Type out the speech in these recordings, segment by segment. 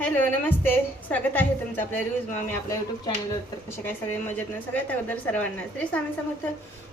Hello नमस्ते. स्वागत आहे तुमचं आपल्या रिव्ह्यूज मग मी आपल्या युट्यूब चॅनलवर तर कसे काय सगळे? मजेत ना? सगळ्यात अगोदर सर्वांना श्री स्वामी समर्थ.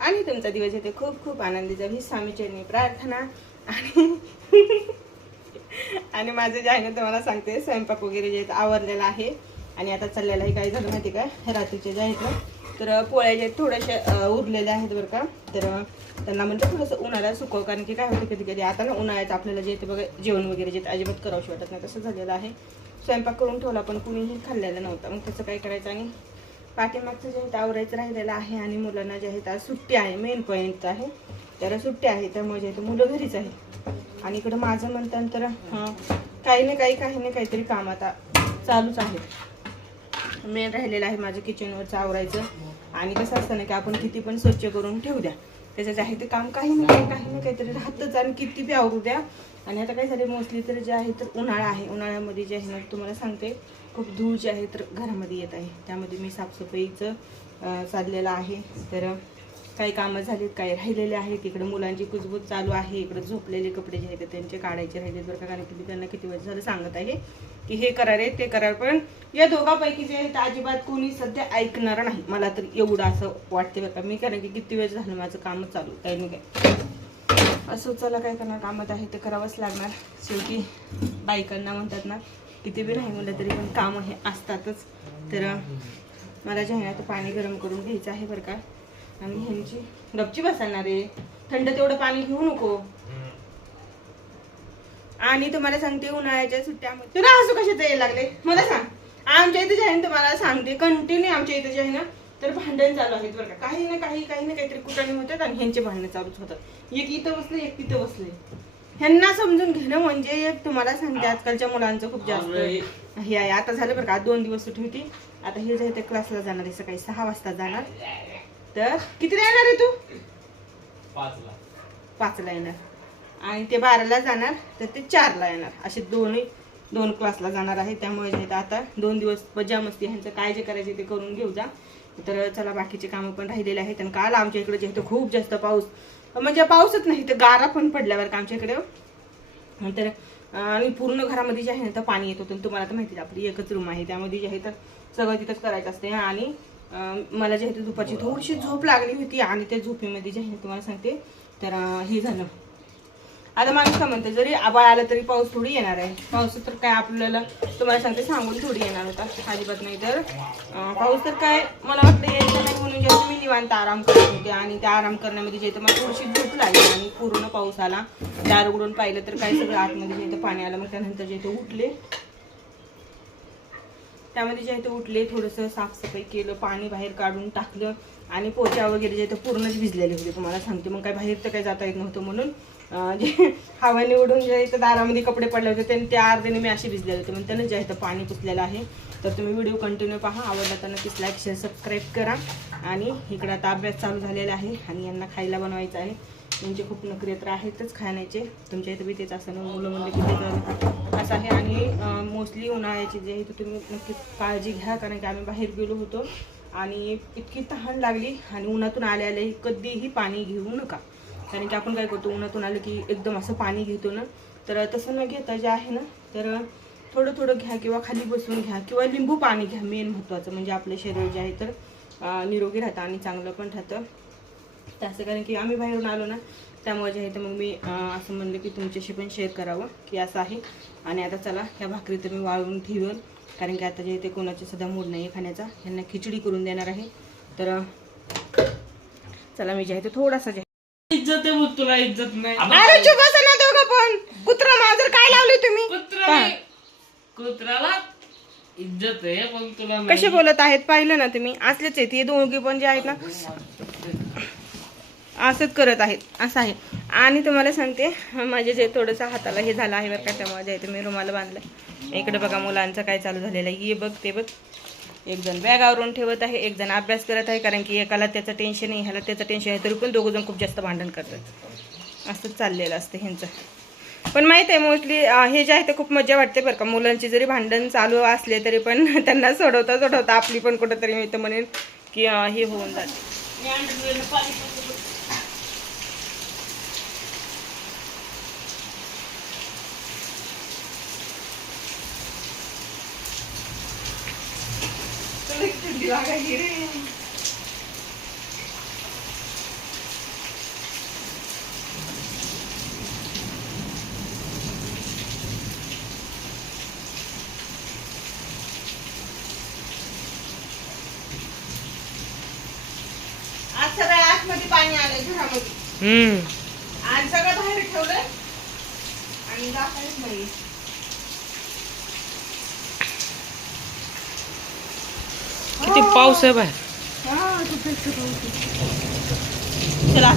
आणि तुमचा दिवस येते. खूप खूप आनंदी जावी स्वामी प्रार्थना. आणि आणि माझं जे आहे ना तुम्हाला सांगते स्वयंपाक वगैरे जे आवरलेला आहे. आणि आता चाललेलं आहे काय झालं माहिती का? रात्रीचे जे आहेत ना तर पोळ्या जे आहेत थोडेसे उरलेले आहेत बरं का तर त्यांना म्हणजे थोडंसं उन्हाळ्यात सुकव कारण की काय होतं कधी कधी आता ना उन्हाळ्यात आपल्याला जे ते बघा जेवण वगैरे जे अजिबात करावंशी वाटत नाही तसं झालेलं आहे. स्वयंपाक करून ठेवला पण कुणीही खाल्लेला नव्हता. मग त्याचं काय करायचं आणि पाठीमागचं जे आहे आवरायचं राहिलेलं आहे आणि मुलांना जे आहे आज सुट्टी आहे मेन पॉईंट आहे. त्याला सुट्टी आहे त्यामुळे जे आहे मुलं घरीच आहे आणि इकडं माझं म्हणतात तर काही ना काही काही ना काहीतरी काम आता चालूच आहे. मेन राहिलेलं आहे माझं किचनवरचं आवरायचं. आणि कसं असतं ना की आपण किती पण स्वच्छ करून ठेवू द्या. त्याचं जे आहे ते काम काही ना काही काही ना काहीतरी राहतच आणि किती बी आवरू द्या. आणि आता काय झाले मोस्टली तर जे आहे तर उन्हाळा आहे. उन्हाळ्यामध्ये जे आहे ना तुम्हाला सांगते खूप धूळ जे आहे तर घरामध्ये येत आहे. त्यामध्ये मी साफसफाईचं चाललेलं आहे. तर काही कामं झालीत काही राहिलेले आहेत. इकडे मुलांची कुजबूज चालू आहे. इकडे झोपलेले कपडे जे आहेत त्यांचे काढायचे राहिले बरं का? कारण की मी त्यांना किती वेळ झालं सांगत आहे की हे करा रे ते करार. पण या दोघांपैकी जे आहेत अजिबात कोणी सध्या ऐकणार नाही. मला तर एवढं असं वाटते बरं का. मी कारण की किती वेळ झालं माझं कामच चालू काही नाही काय. असं चला काय करणार? कामात आहे ते करावंच लागणार. शेवटी बायकांना म्हणतात ना किती बी नाही म्हणलं तरी पण कामं हे असतातच. तर मला जे आहे ना ते पाणी गरम करून घ्यायचं आहे बरं का? आणि ह्यांची गपची बसणार रे थंड तेवढं पाणी घेऊ नको. आणि तुम्हाला सांगते उन्हाळ्याच्या सुट्ट्यामध्ये तुला हसू कशाचं यायला लागले मला सांग. आमच्या इथे जे आहे ना तुम्हाला सांगते कंटिन्यू आमच्या इथे जे आहे ना तर भांडण चालू आहेत बरं का. काही ना काही काही ना काहीतरी कुटाणे होतात आणि ह्यांचे भांडणं चालूच होतात. एक इथं बसले एक तिथं बसले. ह्यांना समजून घेणं म्हणजे तुम्हाला सांगते आजकालच्या मुलांचं खूप जास्त हे आहे. आता झालं बरं का दोन दिवस सुट्टी होती. आता हे जे आहे ते क्लासला जाणार आहे सकाळी सहा वाजता जाणार. तर कितीला येणार आहे तू? पाचला. पाचला येणार. आणि ते बाराला जाणार तर ते चारला येणार. असे दोन्ही दोन क्लासला जाणार आहे. त्यामुळे जे आता दोन दिवस मजा मस्ती ह्यांचं काय जे करायचे ते करून घेऊ जा. तर चला बाकीचे कामं पण राहिलेले आहेत. आणि काल आमच्या इकडे जे आहे ते खूप जास्त पाऊस. म्हणजे पाऊसच नाही तर गारा पण पडल्यावर का आमच्या इकडे? तर आणि पूर्ण घरामध्ये जे आहे ना तर पाणी येत होतं. तुम्हाला तर माहिती आहे, आपली एकच रूम आहे. त्यामध्ये जे आहे तर सगळं तिथंच करायचं असते. आणि मला जे आहे दुपारची थोडीशी झोप लागली होती आणि त्या झोपेमध्ये जे आहे तुम्हाला सांगते तर हे झालं. आता माणूस काय म्हणते जरी आबाळ आलं तरी पाऊस थोडी येणार आहे. पाऊस तर काय आपल्याला तुम्हाला सांगते सांगून थोडी येणार होता. अजिबात नाही तर पाऊस तर काय मला वाटतं यायचं नाही म्हणून जेव्हा मी निवांत आराम करत होते आणि त्या आराम करण्यामध्ये जे आहे ते मला थोडीशी झोप लागली आणि पूर्ण पाऊस आला दार उघडून पाहिलं तर काय सगळं आतमध्ये जे पाणी आलं मग त्यानंतर जे ते उठले त्यामध्ये जे आहे ते उठले थोडंसं साफसफाई केलं पाणी बाहेर काढून टाकलं आणि पोचा वगैरे जे आहे ते पूर्णच भिजलेले होते. तुम्हाला सांगते मग काय बाहेर तर काही जाता येत नव्हतं म्हणून जे हवाने उडून जे आहे दारामध्ये कपडे पडले होते ते त्या अर्ध्याने मी असे भिजलेले होते. म्हणून त्यांना जे आहे पाणी पुसलेलं आहे. तर तुम्ही व्हिडिओ कंटिन्यू पहा. आवडला तर नक्कीच लाईक शेअर सबस्क्राईब करा. आणि इकडं आता अभ्यास चालू झालेला आहे आणि यांना खायला बनवायचं आहे. त्यांचे खूप नोकरी तर आहेतच खाण्याचे. तुमच्या इथं बी तेच असं ना मुलं म्हणले की तेच असं आहे. आणि मोस्टली उन्हाळ्याची जे आहे ते तुम्ही नक्की काळजी घ्या कारण की आम्ही बाहेर गेलो होतो आणि इतकी तहान लागली आणि उन्हातून आले आले कधीही पाणी घेऊ नका. कारण की आपण काय करतो उन्हातून आलं की एकदम असं पाणी घेतो ना तर तसं न घेता जे आहे ना तर थोडं थोडं घ्या किंवा खाली बसून घ्या किंवा लिंबू पाणी घ्या मेन महत्त्वाचं. म्हणजे आपलं शरीर जे आहे तर निरोगी राहतं आणि चांगलं पण राहतं. तर असं कारण की आम्ही बाहेरून आलो ना त्यामुळे जे आहे तर मग मी असं म्हणलं की तुमच्याशी पण शेअर करावं की असं आहे. आणि आता चला ह्या भाकरी तर मी वाळवून ठेवेल कारण की आता जे ते कोणाचे सध्या मूड नाही खाण्याचा. ह्यांना खिचडी करून देणार आहे. तर चला मी जे आहे ते थोडासा जे इज्जत आहे तुला इज्जत नाही. अरे चुप बसा ना दोघं पण. कुत्रा मांजर काय लावले तुम्ही? कुत्रा पहा. कुत्राला इज्जत आहे पण तुला नाही. कसे बोलत आहेत? पाहिलं ना तुम्ही? असलेच आहेत. हे दोघे पण जे आहेत ना असंच करत आहेत असं आहे. आणि तुम्हाला सांगते माझे जे थोडंसं हाताला हे झालं आहे बरं का त्यामुळे जे ते मी रुमाला बांधलं. इकडे बघा मुलांचं काय चालू झालेलं आहे. ये बघ ते बघ. एक जण बॅग आवरून ठेवत आहे एक जण अभ्यास करत आहे कारण की एकाला त्याचं टेन्शन आहे ह्याला त्याचं टेन्शन आहे तरी पण दोघं जण खूप जास्त भांडण करतात. असंच चाललेलं असतं ह्यांचं. पण माहीत आहे मोस्टली हे जे आहे ते खूप मजा वाटते बरं का. मुलांची जरी भांडण चालू असले तरी पण त्यांना सोडवता सोडवता आपली पण कुठंतरी मी तर म्हणेन की हे होऊन जाते. थंडी लागायची रे आज सगळ्या आतमध्ये पाणी आलं घरामध्ये. हम्म. आणि सगळं बाहेर ठेवलंय. आणि दाखवायच नाही किती पाऊस आहे बाहेर हा. चला.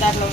दार लावून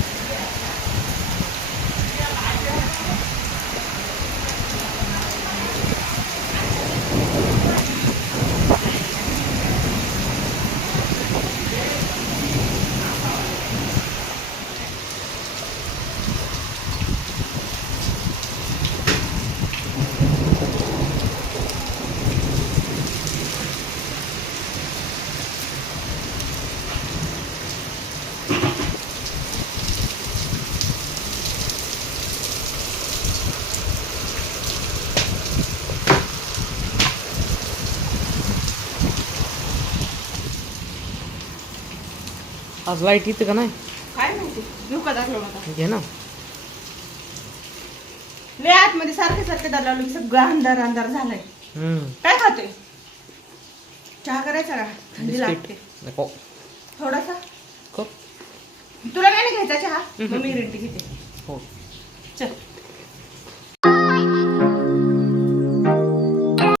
आज लाइट येते का नाही? काय माहिती? धोका दाखलो मला घे ना. लय आतमध्ये सारखे सारखे दार लावलं की सगळं अंधार अंधार झालाय. हम्म. काय खातोय? चहा करायचा का? थंडी बिस्किट. लागते. नको. थोडासा? कप तुला काय नाही घ्यायचा चहा? मग मी टी घेते. हो. चल.